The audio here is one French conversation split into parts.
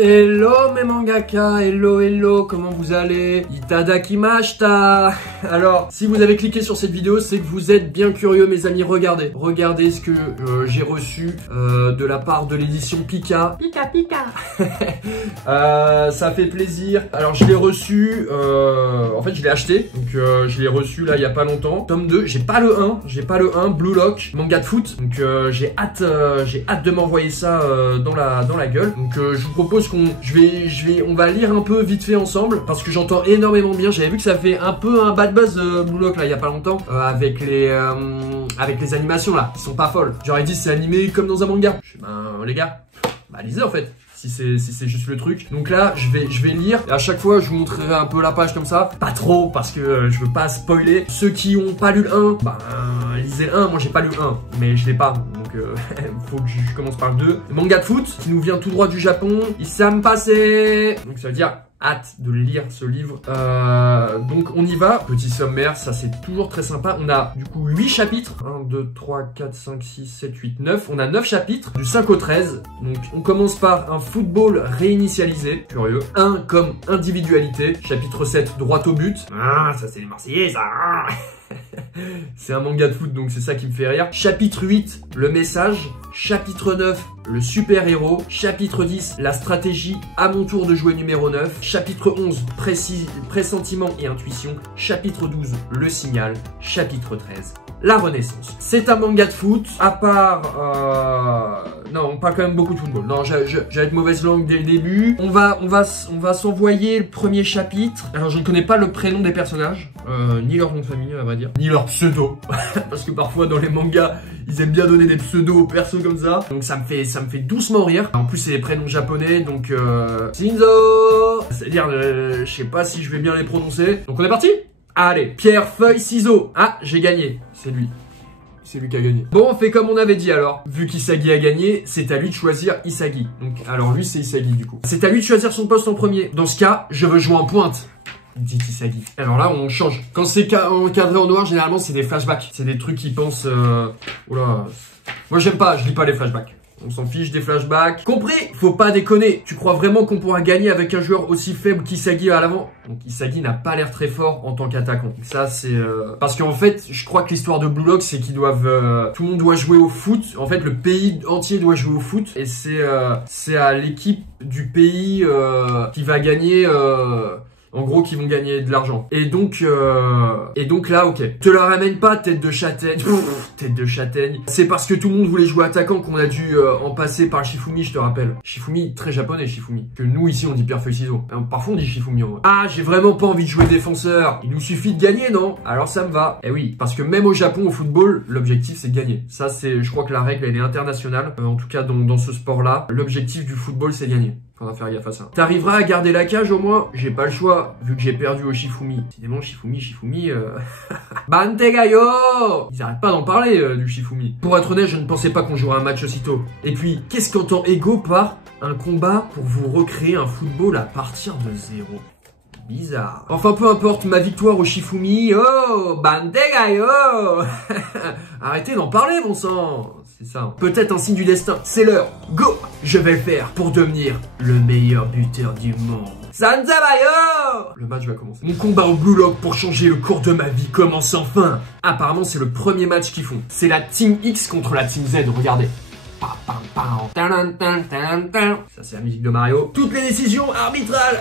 Hello mes mangaka, hello, comment vous allez? Itadakimashita. Alors, si vous avez cliqué sur cette vidéo, c'est que vous êtes bien curieux mes amis, regardez ce que j'ai reçu de la part de l'édition Pika. Pika ça fait plaisir. Alors je l'ai reçu, en fait je l'ai acheté, donc je l'ai reçu là il y a pas longtemps. Tome 2, j'ai pas le 1, Blue Lock, manga de foot, donc j'ai hâte de m'envoyer ça dans la gueule. Donc je vous propose on va lire un peu vite fait ensemble parce que j'entends énormément bien. J'avais vu que ça fait un peu un bad buzz Blue Lock là il y a pas longtemps avec les animations là qui sont pas folles. J'aurais dit c'est animé comme dans un manga. Ben les gars, bah lisez en fait. Si c'est juste le truc. Donc là, je vais lire. Et à chaque fois, je vous montrerai un peu la page comme ça. Pas trop, parce que je veux pas spoiler. Ceux qui ont pas lu le 1, bah, lisez le 1. Moi, j'ai pas lu le 1, mais je l'ai pas. Donc, faut que je commence par le 2. Manga de foot, qui nous vient tout droit du Japon. Issam Passé. Donc, ça veut dire hâte de lire ce livre. Donc on y va. Petit sommaire, ça c'est toujours très sympa. On a du coup 8 chapitres. 1, 2, 3, 4, 5, 6, 7, 8, 9. On a 9 chapitres, du 5 au 13. Donc on commence par un football réinitialisé. Curieux. 1 comme individualité. Chapitre 7, droit au but. Ah, ça c'est les Marseillais, ça. C'est un manga de foot, donc c'est ça qui me fait rire. Chapitre 8, le message. Chapitre 9, le super-héros. Chapitre 10, la stratégie. À mon tour de jouer numéro 9. Chapitre 11, pressentiment et intuition. Chapitre 12, le signal. Chapitre 13, la renaissance. C'est un manga de foot, à part... Non, on parle quand même beaucoup de football. Non, j'avais de mauvaise langue dès le début. On va s'envoyer le premier chapitre. Alors, je ne connais pas le prénom des personnages, ni leur nom de famille, à vrai dire, ni leur pseudo. Parce que parfois, dans les mangas, ils aiment bien donner des pseudos aux persos comme ça. Donc, ça me fait doucement rire. En plus, c'est des prénoms japonais, donc... Shinzo. C'est-à-dire, je sais pas si je vais bien les prononcer. Donc, on est parti? Allez, pierre, feuille, ciseaux. Ah, j'ai gagné. C'est lui. C'est lui qui a gagné. Bon, on fait comme on avait dit alors. Vu qu'Isagi a gagné, c'est à lui de choisir Isagi. Donc, alors lui, c'est Isagi du coup. C'est à lui de choisir son poste en premier. Dans ce cas, je veux jouer en pointe, dit Isagi. Alors là, on change. Quand c'est encadré en noir, généralement, c'est des flashbacks. C'est des trucs qui pensent... Oula. Moi, j'aime pas, je lis pas les flashbacks. On s'en fiche des flashbacks. Compris? Faut pas déconner. Tu crois vraiment qu'on pourra gagner avec un joueur aussi faible qu'Isagi à l'avant? Donc Isagi n'a pas l'air très fort en tant qu'attaquant. Ça c'est... Parce qu'en fait, je crois que l'histoire de Blue Lock, c'est qu'ils doivent... Tout le monde doit jouer au foot. En fait, le pays entier doit jouer au foot. Et c'est à l'équipe du pays qui va gagner... En gros, qui vont gagner de l'argent. Et donc là, ok. Te la ramène pas, tête de châtaigne. Tête de châtaigne. C'est parce que tout le monde voulait jouer attaquant qu'on a dû en passer par Shifumi, je te rappelle. Shifumi, très japonais, Shifumi. Que nous, ici, on dit pierre, feuille, ciseaux. Parfois, on dit Shifumi, en vrai. Ah, j'ai vraiment pas envie de jouer défenseur. Il nous suffit de gagner, non? Alors, ça me va. Eh oui, parce que même au Japon, au football, l'objectif, c'est de gagner. Ça, c'est, je crois que la règle, elle est internationale. En tout cas, dans ce sport-là, l'objectif du football, c'est de gagner. On va faire gaffe à ça. T'arriveras à garder la cage au moins? J'ai pas le choix, vu que j'ai perdu au Shifumi. Décidément, Shifumi... Bantegayo! Ils arrêtent pas d'en parler, du Shifumi. Pour être honnête, je ne pensais pas qu'on jouerait un match aussitôt. Et puis, qu'est-ce qu'entend Ego par un combat pour vous recréer un football à partir de zéro? Bizarre. Enfin, peu importe, ma victoire au Shifumi... Oh! Bantegayo! Arrêtez d'en parler, bon sang! C'est ça. Peut-être un signe du destin. C'est l'heure. Go! Je vais le faire pour devenir le meilleur buteur du monde. Sanzabayo! Le match va commencer. Mon combat au Blue Lock pour changer le cours de ma vie commence enfin. Apparemment, c'est le premier match qu'ils font. C'est la Team X contre la Team Z. Regardez. Ça c'est la musique de Mario. Toutes les décisions arbitrales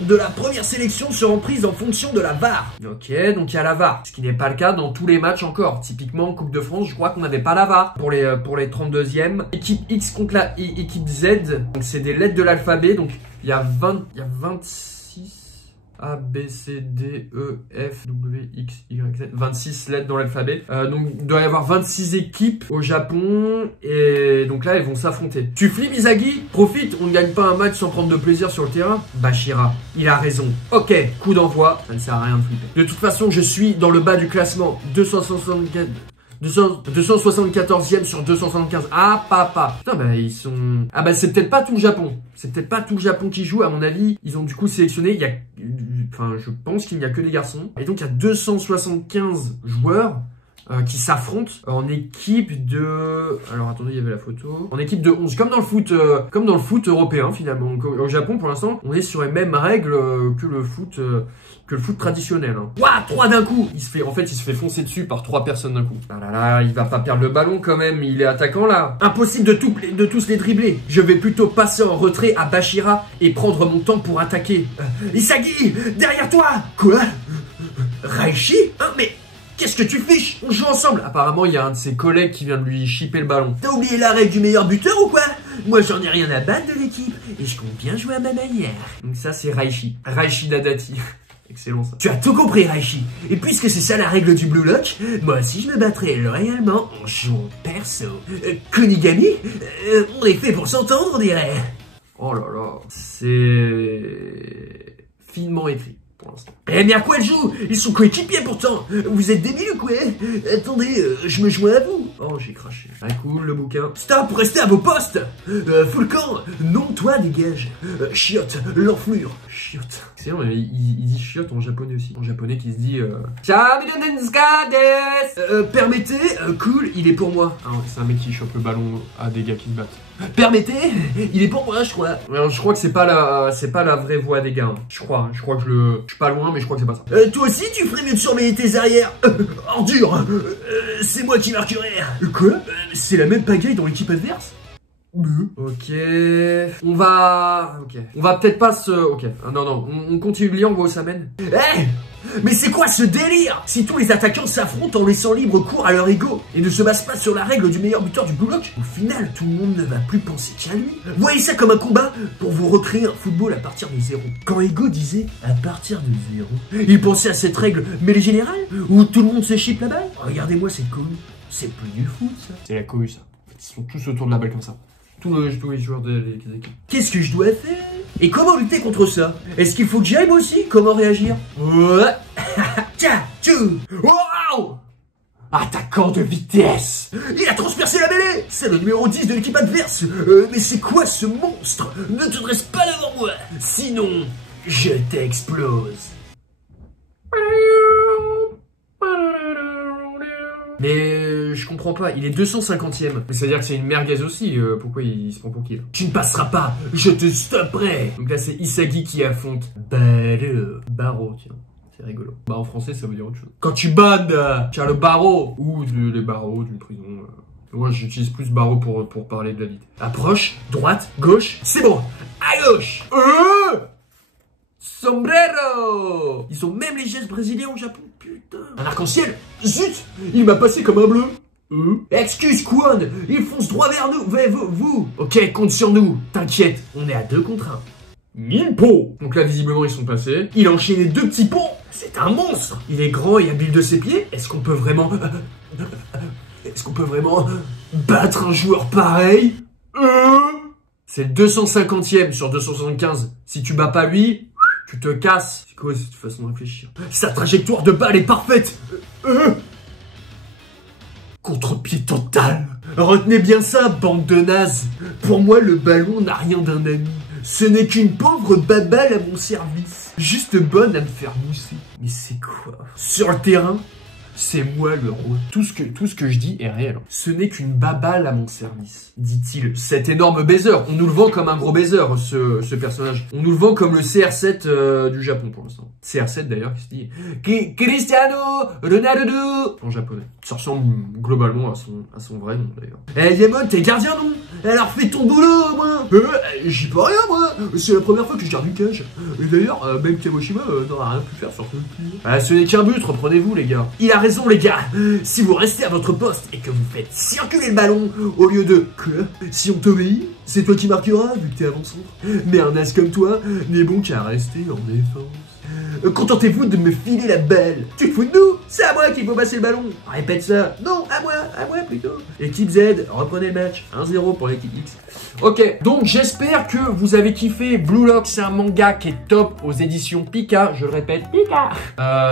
de la première sélection seront prises en fonction de la VAR. Ok, donc il y a la VAR, ce qui n'est pas le cas dans tous les matchs encore. Typiquement Coupe de France, je crois qu'on n'avait pas la VAR pour les 32e. Équipe X contre la équipe Z, donc c'est des lettres de l'alphabet. Donc il y a 26 A, B, C, D, E, F, W, X, Y, Z. 26 lettres dans l'alphabet. Donc, il doit y avoir 26 équipes au Japon. Et donc là, elles vont s'affronter. Tu flippes, Isagi? Profite, on ne gagne pas un match sans prendre de plaisir sur le terrain. Bashira, il a raison. Ok, coup d'envoi. Ça ne sert à rien de flipper. De toute façon, je suis dans le bas du classement. 274e sur 275. Ah, papa. Putain, bah, ils sont... Ah, bah, c'est peut-être pas tout le Japon. C'est peut-être pas tout le Japon qui joue. À mon avis, ils ont du coup sélectionné. Il y a... Enfin, je pense qu'il n'y a que des garçons. Et donc, il y a 275 joueurs qui s'affrontent en équipe de... Alors attendez, il y avait la photo. En équipe de 11, comme dans le foot européen finalement. Donc, au Japon, pour l'instant, on est sur les mêmes règles que le foot traditionnel. Hein. Ouah, 3 d'un coup. Il se fait foncer dessus par 3 personnes d'un coup. Ah là là, il va pas perdre le ballon quand même. Il est attaquant là. Impossible de tous les dribbler. Je vais plutôt passer en retrait à Bashira et prendre mon temps pour attaquer. Isagi, derrière toi. Quoi? Raichi? Hein, mais qu'est-ce que tu fiches? On joue ensemble. Apparemment, il y a un de ses collègues qui vient de lui chipper le ballon. T'as oublié la règle du meilleur buteur ou quoi? Moi, j'en ai rien à battre de l'équipe et je compte bien jouer à ma manière. Donc ça, c'est Raichi. Raichi Dadati. Excellent ça. Tu as tout compris, Raichi. Et puisque c'est ça la règle du Blue Lock, moi aussi je me battrai loyalement en jouant perso. Kunigami, on est fait pour s'entendre, on dirait. Oh là là, c'est finement écrit. Eh bien quoi, elle joue? Ils sont coéquipiers pourtant. Vous êtes débiles ou quoi? Attendez, je me joins à vous. Oh, j'ai craché. Ah cool, le bouquin. Stop, restez à vos postes. Full camp. Non, toi, dégage. Chiotte, l'enflure. Chiotte. C'est vrai, il dit chiotte en japonais aussi. En japonais qui se dit... permettez, cool, il est pour moi. Ah, c'est un mec qui chope le ballon à des gars qui se battent. Permettez, il est pour moi, je crois. Alors, je crois que c'est pas la vraie voix des gars. Hein. Je crois que je suis pas loin, mais je crois que c'est pas ça. Toi aussi, tu ferais mieux de surveiller tes arrières. Ordure. C'est moi qui marquerai. Quoi? C'est la même pagaille dans l'équipe adverse? Ok. On va peut-être pas se... Ok. Non. On continue de lire, on voit où ça mène. Hey, mais c'est quoi ce délire? Si tous les attaquants s'affrontent en laissant libre cours à leur ego et ne se basent pas sur la règle du meilleur buteur du Blue Lock, au final, tout le monde ne va plus penser qu'à lui. Voyez ça comme un combat pour vous recréer un football à partir de 0. Quand Ego disait à partir de 0, il pensait à cette règle, mais les générales, où tout le monde se chipe la balle. Regardez-moi cette cohue. C'est plus du foot, ça. C'est la cohue, ça. Ils sont tous autour de la balle comme ça. Tous les joueurs des équipes. Qu'est-ce que je dois faire? Et comment lutter contre ça? Est-ce qu'il faut que j'aille moi aussi? Comment réagir? Ouais. Tiens, wow! Attaquant de vitesse! Il a transpercé la mêlée! C'est le numéro 10 de l'équipe adverse! Mais c'est quoi ce monstre? Ne te dresse pas devant moi! Sinon, je t'explose! Mais je comprends pas, il est 250ème. Mais ça veut dire que c'est une merguez aussi, pourquoi il se prend pour qui là? Tu ne passeras pas, je te stopperai. Donc là c'est Isagi qui affronte Barreau, tiens. C'est rigolo. Bah en français ça veut dire autre chose. Quand tu bandes, tu as le barreau. Ou les barreaux d'une prison. Moi j'utilise plus barreau pour parler de la vie. Approche, droite, gauche, c'est bon. À gauche. Sombrero. Ils ont même les gestes brésiliens au Japon. Putain. Un arc-en-ciel. Zut. Il m'a passé comme un bleu. Excuse Kwon, il fonce droit vers nous. Vous. Ok, compte sur nous. T'inquiète, on est à 2 contre 1. 1000 pots. Donc là visiblement ils sont passés. Il a enchaîné 2 petits pots. C'est un monstre. Il est grand et habile de ses pieds. Est-ce qu'on peut vraiment battre un joueur pareil? C'est le 250ème sur 275. Si tu bats pas lui, tu te casses. C'est quoi cette façon de réfléchir? Sa trajectoire de balle est parfaite. Contre-pied total. Retenez bien ça, bande de nazes. Pour moi, le ballon n'a rien d'un ami. Ce n'est qu'une pauvre baballe à mon service. Juste bonne à me faire mousser. Mais c'est quoi? Sur le terrain, c'est moi le roi. Tout ce que je dis est réel. Ce n'est qu'une baballe à mon service, dit-il. Cet énorme baiser. On nous le vend comme un gros baiser, ce personnage. On nous le vend comme le CR7 du Japon pour l'instant. CR7 d'ailleurs qui se dit Cristiano Ronaldo en japonais. Ça ressemble globalement à son vrai nom d'ailleurs. Eh Diamond, t'es gardien non? Alors fais ton boulot moi. J'y peux rien moi. C'est la première fois que je garde une cage. Et d'ailleurs, même Kamoshima n'aura rien pu faire sur ce coup. Ce n'est qu'un but, reprenez-vous les gars. Il a raison les gars. Si vous restez à votre poste et que vous faites circuler le ballon au lieu de si on t'obéit, c'est toi qui marqueras vu que t'es avant-centre. Mais un as comme toi n'est bon qu'à rester en défense. Contentez-vous de me filer la balle. Tu te fous de nous? C'est à moi qu'il faut passer le ballon. Répète ça. Non, à moi plutôt. Équipe Z, reprenez le match. 1-0 pour l'équipe X. Ok, donc j'espère que vous avez kiffé. Blue Lock, c'est un manga qui est top aux éditions Pika. Je le répète, Pika.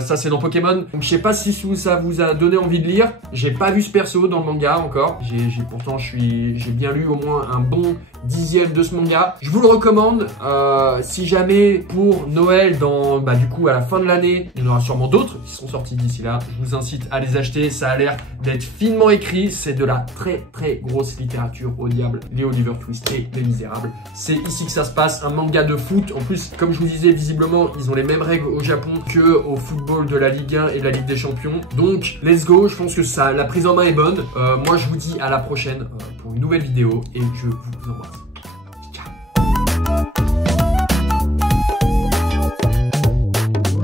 Ça c'est dans Pokémon. Donc je sais pas si ça vous a donné envie de lire. J'ai pas vu ce perso dans le manga encore. Pourtant j'ai bien lu au moins un bon 10e de ce manga. Je vous le recommande. Si jamais pour Noël, du coup à la fin de l'année, il y en aura sûrement d'autres qui seront sortis d'ici là. récits-là. Je vous incite à les acheter. Ça a l'air d'être finement écrit. C'est de la très grosse littérature au diable. Les Oliver Twist et Les Misérables. C'est ici que ça se passe. Un manga de foot. En plus, comme je vous disais, visiblement, ils ont les mêmes règles au Japon que au football de la Ligue 1 et de la Ligue des Champions. Donc, let's go. Je pense que ça, la prise en main est bonne. Moi, je vous dis à la prochaine pour une nouvelle vidéo et je vous embrasse.